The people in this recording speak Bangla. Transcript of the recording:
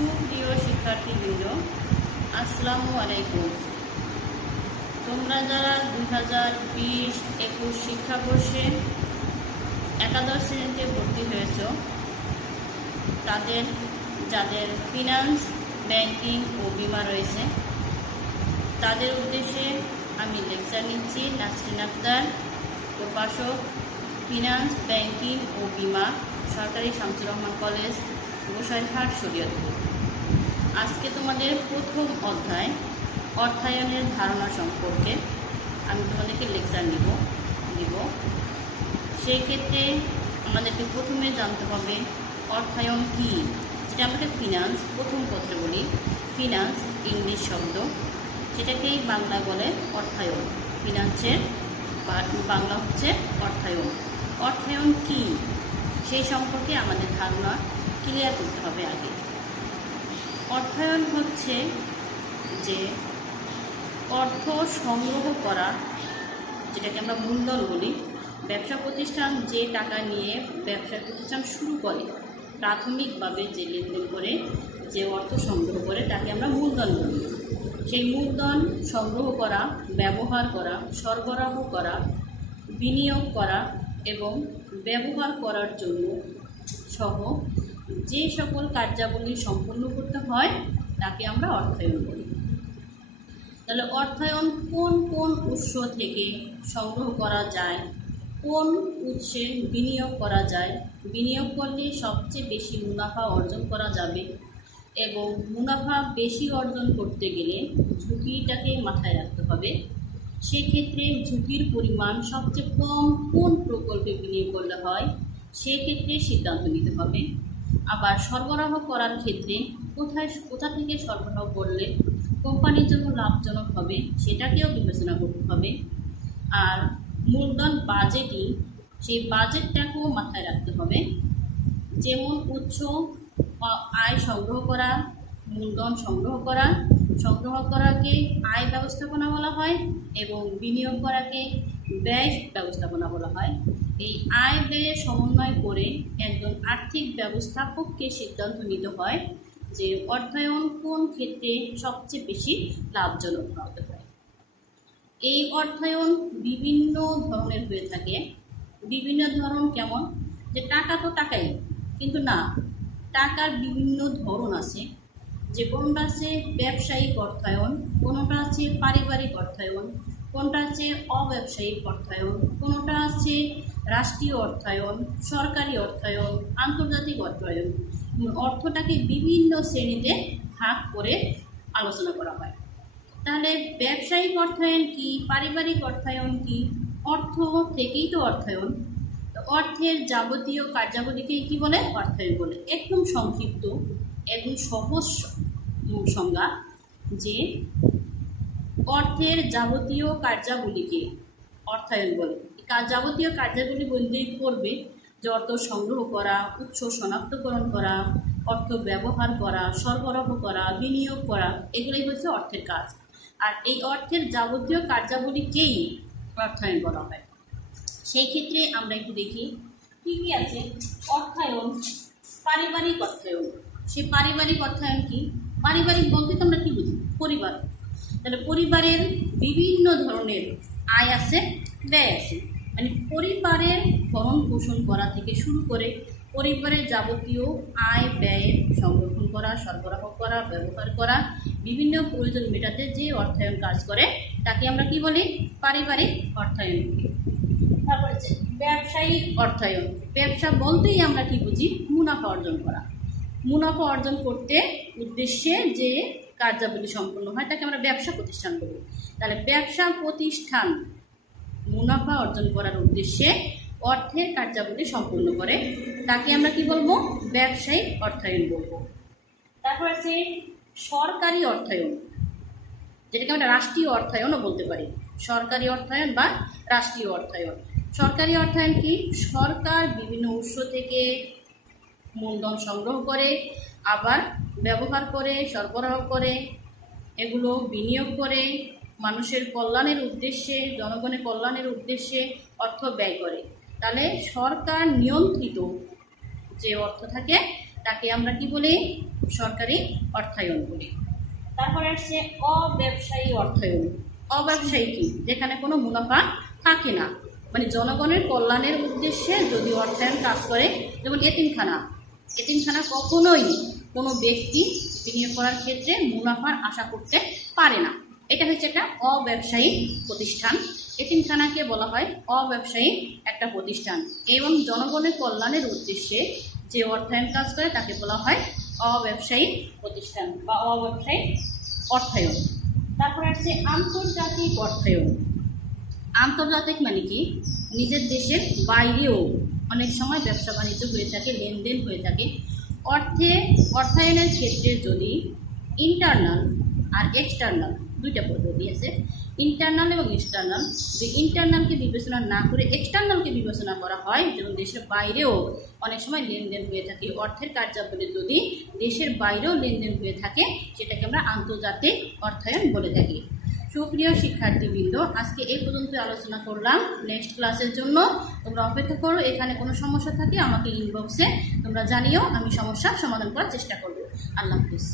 সুপ্রিয় শিক্ষার্থীবৃন্দ, আসসালামু আলাইকুম। তোমরা যারা 2020-21 শিক্ষাবর্ষে একাদশ শ্রেণীতে ভর্তি হয়েছ, যাদের ফিনান্স, ব্যাংকিং ও বিমা রয়েছে, তাদের উদ্দেশ্যে আমি লেকচার নিচ্ছি। নাসরিন আক্তার, প্রভাষক, ফিনান্স, ব্যাংকিং ও বিমা, সরকারি শামসুর রহমান কলেজ, গোসাইরহাট, শরীয়তপুর। আজকে তোমাদের প্রথম অধ্যায় অর্থায়নের ধারণা সম্পর্কে আমি তোমাদেরকে লেকচার দিব। সেই ক্ষেত্রে আমাদেরকে প্রথমে জানতে হবে অর্থায়ন কী, যেটা আমরা ফিনান্স প্রথম পত্রে বলি। ফিনান্স ইংলিশ শব্দ, সেটাকেই বাংলা বলে অর্থায়ন। ফিনান্সের বাংলা হচ্ছে অর্থায়ন। অর্থায়ন কী সেই সম্পর্কে আমাদের ধারণা ক্লিয়ার করতে হবে আগে। অর্থায়ন হচ্ছে যে অর্থ সংগ্রহ করা, যেটাকে আমরা মূলধন বলি। ব্যবসা প্রতিষ্ঠান যে টাকা নিয়ে ব্যবসা প্রতিষ্ঠান শুরু করে, প্রাথমিকভাবে যে লেনদেন করে যে অর্থ সংগ্রহ করে, তাকে আমরা মূলধন বলি। সেই মূলধন সংগ্রহ করা, ব্যবহার করা, সরবরাহ করা, বিনিয়োগ করা এবং ব্যবহার করার জন্য সহ যে সকল কার্যাবলী সম্পন্ন করতে হয়, তাকে আমরা অর্থায়ন বলি। তাহলে অর্থায়ন কোন কোন উৎস থেকে সংগ্রহ করা যায়, কোন উৎসে বিনিয়োগ করা যায়, বিনিয়োগ করলে সবচেয়ে বেশি মুনাফা অর্জন করা যাবে এবং মুনাফা বেশি অর্জন করতে গেলে ঝুঁকিটাকে মাথায় রাখতে হবে। সেক্ষেত্রে ঝুঁকির পরিমাণ সবচেয়ে কম কোন প্রকল্পে বিনিয়োগ করলে হয়, সেক্ষেত্রে সিদ্ধান্ত নিতে হবে। আবার সরবরাহ করার ক্ষেত্রে কোথা থেকে সরবরাহ করলে কোম্পানির জন্য লাভজনক হবে, সেটাকেও বিবেচনা করতে হবে। আর মূলধন বাজেটই, সেই বাজেটটাকেও মাথায় রাখতে হবে। যেমন উৎস আয় সংগ্রহ করা, মূলধন সংগ্রহ করাকে আয় ব্যবস্থাপনা বলা হয় এবং বিনিয়োগ করাকে ব্যয় ব্যবস্থাপনা বলা হয়। এই আয় ব্যয়ের সমন্বয় করে একজন আর্থিক ব্যবস্থাপককে সিদ্ধান্ত নিতে হয় যে অর্থায়ন কোন ক্ষেত্রে সবচেয়ে বেশি লাভজনক হতে পারে। এই অর্থায়ন বিভিন্ন ধরনের হয়ে থাকে। বিভিন্ন ধরন কেমন, যে টাকা তো টাকাই, কিন্তু না, টাকার বিভিন্ন ধরন আছে। যে কোনটা আছে ব্যবসায়িক অর্থায়ন, কোনোটা আছে পারিবারিক অর্থায়ন, কোনটা আছে অব্যবসায়িক অর্থায়ন, কোনোটা আছে রাষ্ট্রীয় অর্থায়ন, সরকারি অর্থায়ন, আন্তর্জাতিক অর্থায়ন। অর্থটাকে বিভিন্ন শ্রেণীতে ভাগ করে আলোচনা করা হয়। তাহলে ব্যবসায়িক অর্থায়ন কি, পারিবারিক অর্থায়ন কি? অর্থ থেকেই তো অর্থায়ন। অর্থের যাবতীয় কার্যাবলীকেই কি বলে? অর্থায়ন বলে। একদম সংক্ষিপ্ত, একদম সহজ সংজ্ঞা, যে অর্থের যাবতীয় কার্যাবলীকে অর্থায়ন বলে। যাবতীয় কার্যাবলী বলতেই পড়বে যে অর্থ সংগ্রহ করা, উৎস শনাক্তকরণ করা, অর্থ ব্যবহার করা, সরবরাহ করা, বিনিয়োগ করা, এগুলোই হচ্ছে অর্থের কাজ। আর এই অর্থের যাবতীয় কার্যাবলীকেই অর্থায়ন বলা হয়। সেই ক্ষেত্রে আমরা একটু দেখি কী কী আছে। অর্থায়ন, পারিবারিক অর্থায়ন। সেই পারিবারিক অর্থায়ন কি? পারিবারিক বলতে তো আমরা কী বুঝি? পরিবার। তাহলে পরিবারের বিভিন্ন ধরনের আয় আছে, ব্যয় আছে। মানে পরিবারের ভরণ পোষণ করা থেকে শুরু করে পরিবারের যাবতীয় আয় ব্যয়ের সংরক্ষণ করা, সরবরাহ করা, ব্যবহার করা, বিভিন্ন প্রয়োজন মেটাতে যে অর্থায়ন কাজ করে, তাকে আমরা কি বলি? পারিবারিক অর্থায়ন। তারপরে ব্যবসায়িক অর্থায়ন। ব্যবসা বলতেই আমরা কি বুঝি? মুনাফা অর্জন করা। মুনাফা অর্জন করতে উদ্দেশ্যে যে কার্যাবলী সম্পন্ন হয়, তাকে আমরা ব্যবসা প্রতিষ্ঠান বলি। তাহলে ব্যবসা প্রতিষ্ঠান মুনাফা অর্জন করার উদ্দেশ্যে অর্থের কার্যাবলী সম্পন্ন করে, তাকে আমরা কি বলবো? ব্যবসায়িক অর্থায়ন বলবো। তারপর আছে সরকারি অর্থায়ন, যেটাকে আমরা রাষ্ট্রীয় অর্থায়নও বলতে পারি। সরকারি অর্থায়ন বা রাষ্ট্রীয় অর্থায়ন। সরকারি অর্থায়ন কি? সরকার বিভিন্ন উৎস থেকে মূলধন সংগ্রহ করে, আবার ব্যবহার করে, সরবরাহ করে, এগুলো বিনিয়োগ করে, মানুষের কল্যাণের উদ্দেশ্যে, জনগণের কল্যাণের উদ্দেশ্যে অর্থ ব্যয় করে। তাহলে সরকার নিয়ন্ত্রিত যে অর্থ থাকে, তাকে আমরা কি বলি? সরকারি অর্থায়ন বলি। তারপর আসছে অব্যবসায়ী অর্থায়ন। অব্যবসায়ী কি? যেখানে কোনো মুনাফা থাকে না, মানে জনগণের কল্যাণের উদ্দেশ্যে যদি অর্থায়ন কাজ করে, যেমন এতিমখানা। এতিমখানা কখনোই কোনো ব্যক্তি বিনিয়োগ করার ক্ষেত্রে মুনাফার আশা করতে পারে না। এটা হচ্ছে একটা অব্যবসায়ী প্রতিষ্ঠান। এতিমখানাকে বলা হয় অব্যবসায়ী একটা প্রতিষ্ঠান, এবং জনগণের কল্যাণের উদ্দেশ্যে যে অর্থায়ন কাজ করে তাকে বলা হয় অব্যবসায়ী প্রতিষ্ঠান বা অব্যবসায়ী অর্থায়ন। তারপর আসছে আন্তর্জাতিক অর্থায়ন। আন্তর্জাতিক মানে কি? নিজের দেশের বাইরেও অনেক সময় ব্যবসা বাণিজ্য হয়ে থাকে, লেনদেন হয়ে থাকে। অর্থায়নের ক্ষেত্রে যদি ইন্টারনাল আর এক্সটার্নাল দুইটা পদ্ধতি আছে, ইন্টারনাল এবং এক্সটার্নাল। যে ইন্টারনালকে বিবেচনা না করে এক্সটার্নালকে বিবেচনা করা হয়, যেমন দেশের বাইরেও অনেক সময় লেনদেন হয়ে থাকে, অর্থের কার্যাবলী যদি দেশের বাইরেও লেনদেন হয়ে থাকে, সেটাকে আমরা আন্তর্জাতিক অর্থায়ন বলে থাকি। সুপ্রিয় শিক্ষার্থীবৃন্দ, আজকে এই পর্যন্ত আলোচনা করলাম। নেক্সট ক্লাসের জন্য তোমরা অপেক্ষা করো। এখানে কোনো সমস্যা থাকে আমাকে ইনবক্সে তোমরা জানিও, আমি সমস্যার সমাধান করার চেষ্টা করব। আল্লাহ হাফিজ।